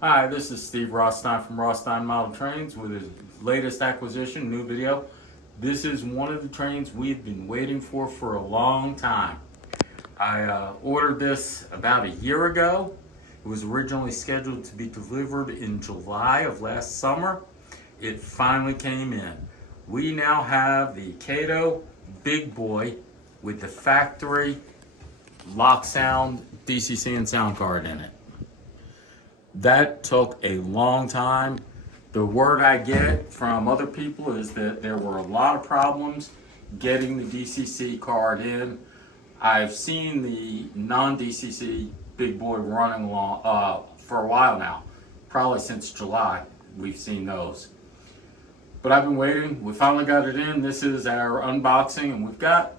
Hi, this is Steve Rothstein from Rothstein Model Trains with his latest acquisition, new video. This is one of the trains we've been waiting for a long time. I ordered this about a year ago. It was originally scheduled to be delivered in July of last summer. It finally came in. We now have the Kato Big Boy with the factory lock sound, DCC and sound card in it. That took a long time. The word I get from other people is that there were a lot of problems getting the DCC card in. I've seen the non-DCC Big Boy running along for a while now, probably since July. We've seen those. But I've been waiting. We finally got it in. This is our unboxing, and we've got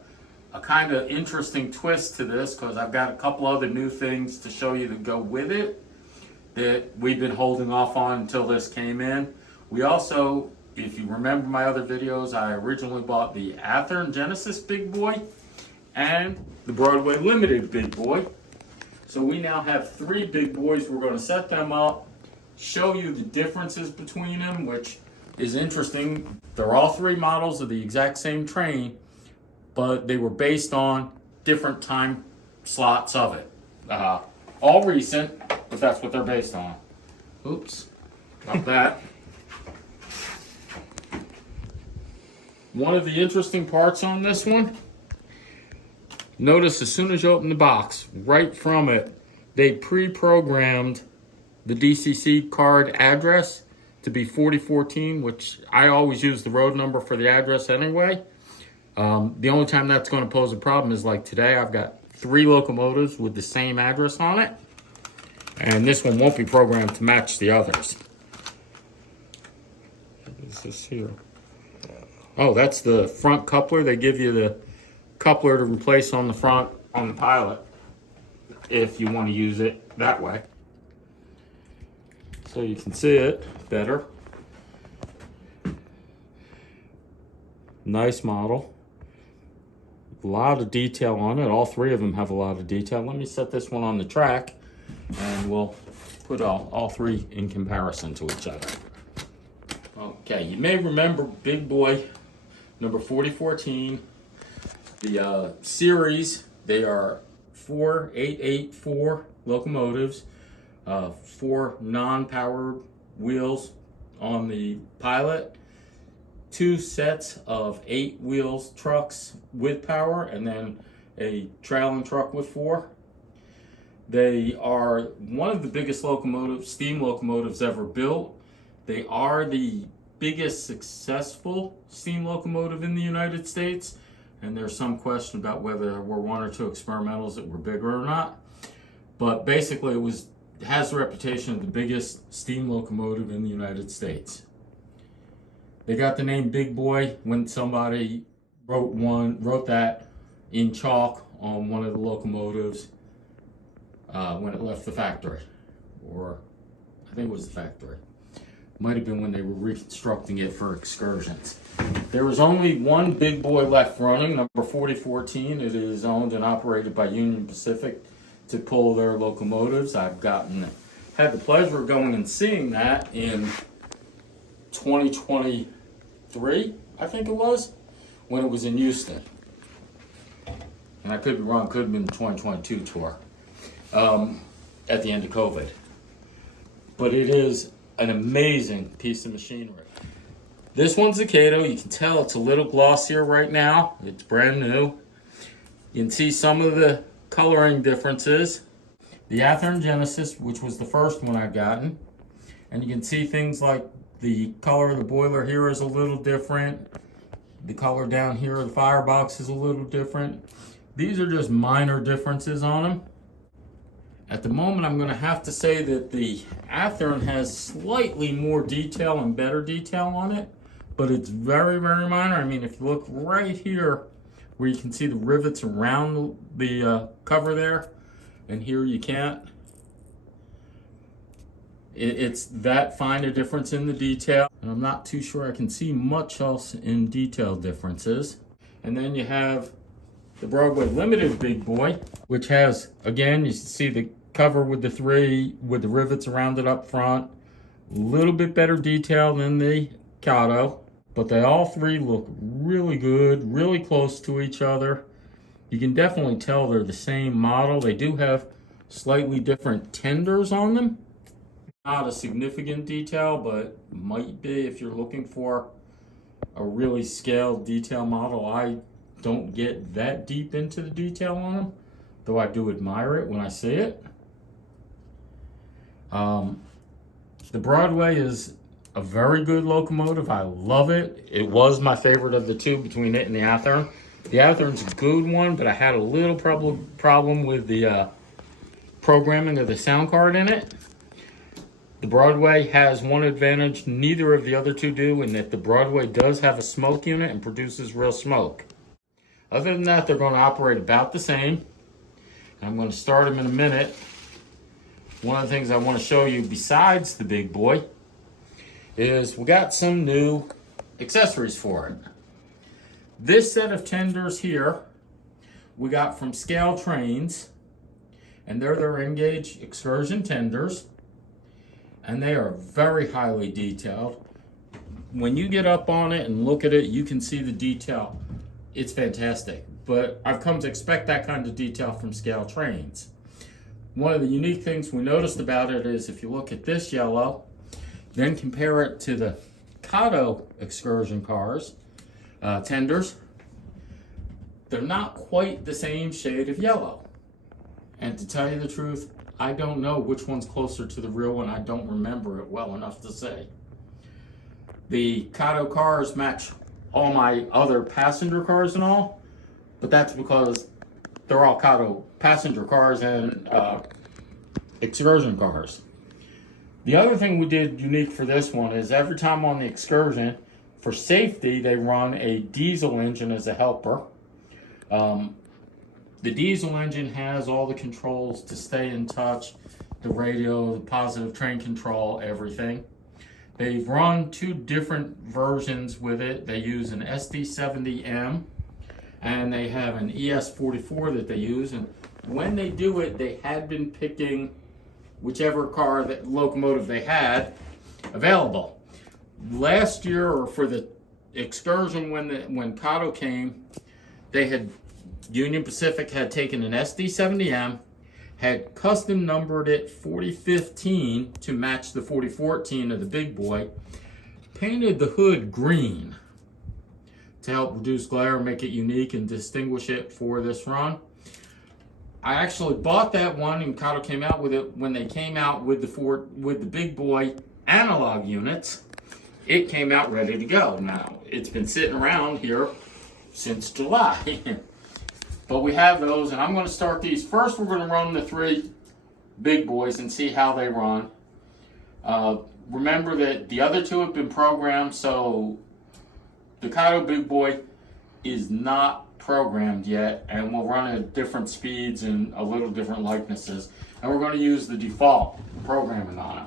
a kind of interesting twist to this because I've got a couple other new things to show you to go with it that we've been holding off on until this came in. We also, if you remember my other videos, I originally bought the Athearn Genesis Big Boy and the Broadway Limited Big Boy. So we now have three Big Boys. We're going to set them up, show you the differences between them, which is interesting. They're all three models of the exact same train, but they were based on different time slots of it. All recent, but that's what they're based on. Oops, not that. One of the interesting parts on this one, notice as soon as you open the box, right from it, they pre-programmed the DCC card address to be 4014, which I always use the road number for the address anyway. The only time that's going to pose a problem is like today. I've got 3 locomotives with the same address on it, and this one won't be programmed to match the others. What is this here? Oh, that's the front coupler. They give you the coupler to replace on the front on the Pilot if you want to use it that way. So you can see it better. Nice model. A lot of detail on it. All three of them have a lot of detail. Let me set this one on the track and we'll put all three in comparison to each other. Okay, you may remember Big Boy number 4014. The series, they are 4884 locomotives, 4 non-powered wheels on the Pilot, 2 sets of 8 wheels trucks with power, and then a trailing truck with 4. They are one of the biggest steam locomotives ever built. They are the biggest successful steam locomotive in the United States, and there's some question about whether there were 1 or 2 experimentals that were bigger or not. But basically it has the reputation of the biggest steam locomotive in the United States. They got the name Big Boy when somebody wrote that in chalk on one of the locomotives when it left the factory. Or I think it was the factory. Might have been when they were reconstructing it for excursions. There is only one Big Boy left running, number 4014. It is owned and operated by Union Pacific to pull their locomotives. I've had the pleasure of going and seeing that in 2023, I think it was, when it was in Houston. And I could be wrong, could have been the 2022 tour at the end of COVID. But it is an amazing piece of machinery. This one's the Kato. You can tell it's a little glossier right now. It's brand new. You can see some of the coloring differences. The Athearn Genesis, which was the first one I've gotten. And you can see things like the color of the boiler here is a little different. The color down here of the firebox is a little different. These are just minor differences on them. At the moment, I'm going to have to say that the Athearn has slightly more detail and better detail on it, but it's very, very minor. I mean, if you look right here where you can see the rivets around the cover there, and here you can't. It's that fine a difference in the detail. And I'm not too sure I can see much else in detail differences. And then you have the Broadway Limited Big Boy, which has, again, you see the cover with the 3 with the rivets around it up front. A little bit better detail than the Kato, but they all 3 look really good, really close to each other. You can definitely tell they're the same model. They do have slightly different tenders on them. Not a significant detail, but might be if you're looking for a really scaled detail model. I don't get that deep into the detail on them, though I do admire it when I see it. The Broadway is a very good locomotive. I love it. It was my favorite of the 2 between it and the Athearn. The Athearn's a good one, but I had a little problem with the programming of the sound card in it. The Broadway has one advantage neither of the other 2 do, in that the Broadway does have a smoke unit and produces real smoke. Other than that, they're going to operate about the same. I'm going to start them in a minute. One of the things I want to show you besides the Big Boy is we got some new accessories for it. This set of tenders here we got from Scale Trains, and they're their N-gauge excursion tenders, and they are very highly detailed. When you get up on it and look at it, you can see the detail. It's fantastic, but I've come to expect that kind of detail from Scale Trains. One of the unique things we noticed about it is if you look at this yellow, then compare it to the Kato excursion cars, tenders, they're not quite the same shade of yellow. And to tell you the truth, I don't know which one's closer to the real one. I don't remember it well enough to say. The Kato cars match all my other passenger cars and all, but that's because they're all Kato passenger cars and excursion cars. The other thing we did unique for this one is every time on the excursion, for safety, they run a diesel engine as a helper. The diesel engine has all the controls to stay in touch, the radio, the positive train control, everything. They've run 2 different versions with it. They use an SD70M and they have an ES44 that they use. And when they do it, they had been picking whichever car, that locomotive they had available. Last year, or for the excursion when Kato came, they had, Union Pacific had taken an SD70M, had custom numbered it 4015 to match the 4014 of the Big Boy, painted the hood green to help reduce glare, make it unique and distinguish it for this run. I actually bought that one, and Kato came out with it when they came out with the Big Boy analog units. It came out ready to go. Now, it's been sitting around here since July. But we have those, and I'm going to start these. First, we're going to run the 3 Big Boys and see how they run. Remember that the other 2 have been programmed, so the Kato Big Boy is not programmed yet, and we'll run at different speeds and a little different likenesses. And we're going to use the default programming on it.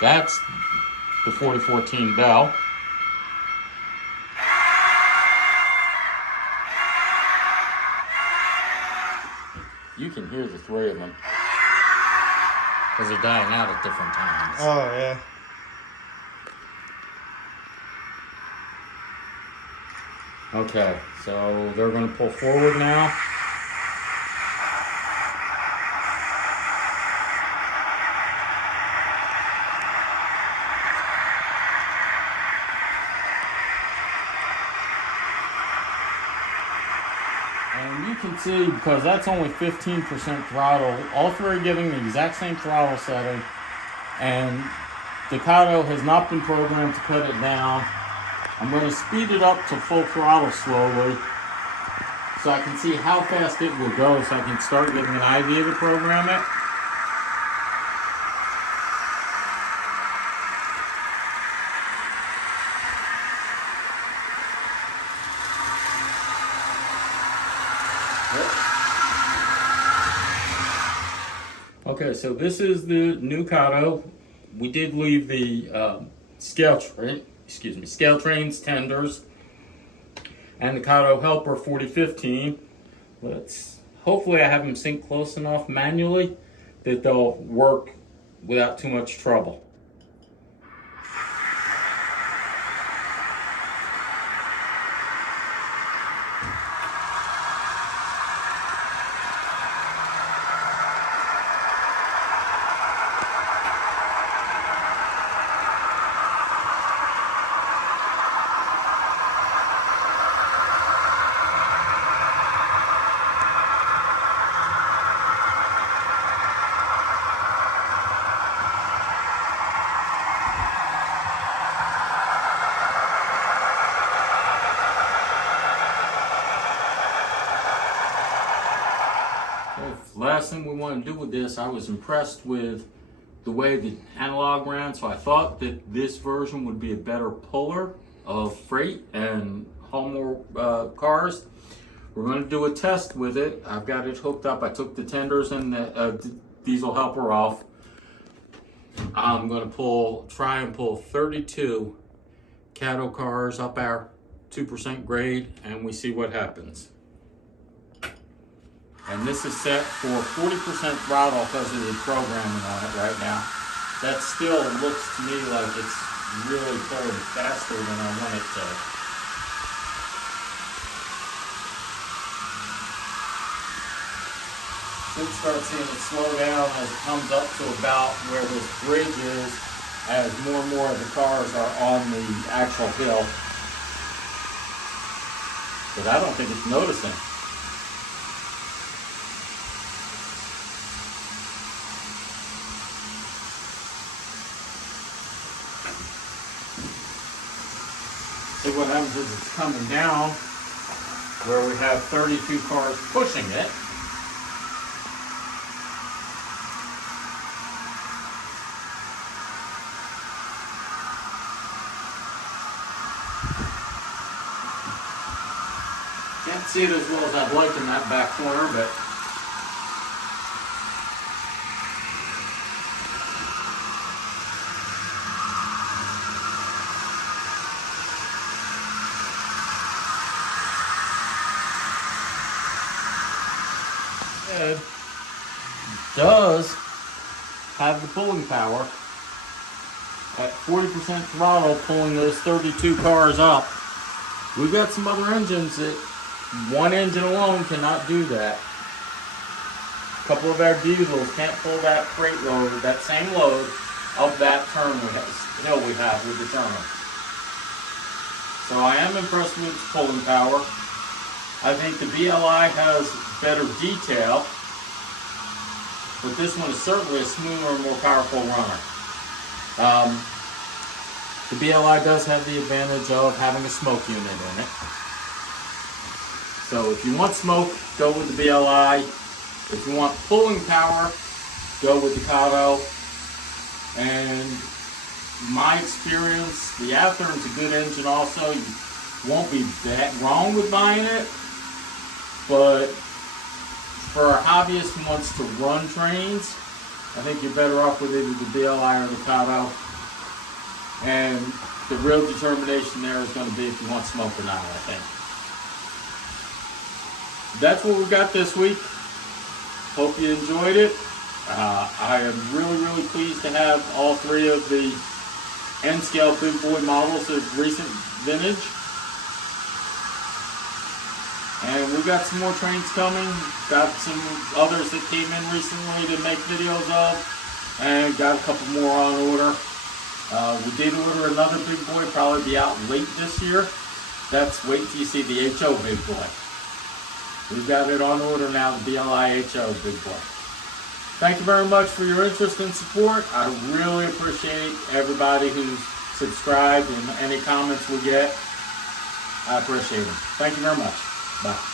That's the 4014 bell. You can hear the 3 of them because they're dying out at different times. Oh, yeah. Okay, so they're going to pull forward now. And you can see, because that's only 15% throttle, all 3 are giving the exact same throttle setting, and the Kato has not been programmed to cut it down. I'm going to speed it up to full throttle slowly so I can see how fast it will go, so I can start getting an idea to program it. Okay, so this is the new Kato. We did leave the Scale Trains tenders and the Kato Helper 4015. Let's hopefully I have them synced close enough manually that they'll work without too much trouble. Last thing we want to do with this, I was impressed with the way the analog ran, so I thought that this version would be a better puller of freight and haul more cars. We're going to do a test with it. I've got it hooked up. I took the tenders and the diesel helper off. I'm going to try and pull 32 Kato cars up our 2% grade, and we see what happens. And this is set for 40% throttle because of the programming on it right now. That still looks to me like it's really pulling faster than I want it to. Should start seeing it slow down as it comes up to about where this bridge is, as more and more of the cars are on the actual hill. But I don't think it's noticing. See what happens is it's coming down where we have 32 cars pushing it. Can't see it as well as I'd like in that back corner, but it does have the pulling power at 40% throttle, pulling those 32 cars up. We've got some other engines that one engine alone cannot do that. A couple of our diesels can't pull that freight load, that same load, up that hill we have with the terminal. So I am impressed with its pulling power. I think the BLI has better detail, but this one is certainly a smoother and more powerful runner. The BLI does have the advantage of having a smoke unit in it. So if you want smoke, go with the BLI. If you want pulling power, go with the Kato. And my experience, the Athearn's a good engine also. You won't be that wrong with buying it, but for a hobbyist who wants to run trains, I think you're better off with either the BLI or the Kato. And the real determination there is going to be if you want smoke or not, I think. That's what we got this week. Hope you enjoyed it. I am really pleased to have all three of the N-scale Big Boy models of recent vintage. And we've got some more trains coming. Got some others that came in recently to make videos of. And got a couple more on order. We did order another Big Boy, probably be out late this year. That's wait till you see the HO Big Boy. We've got it on order now, the BLI HO Big Boy. Thank you very much for your interest and support. I really appreciate everybody who's subscribed and any comments we get. I appreciate them. Thank you very much. Bye.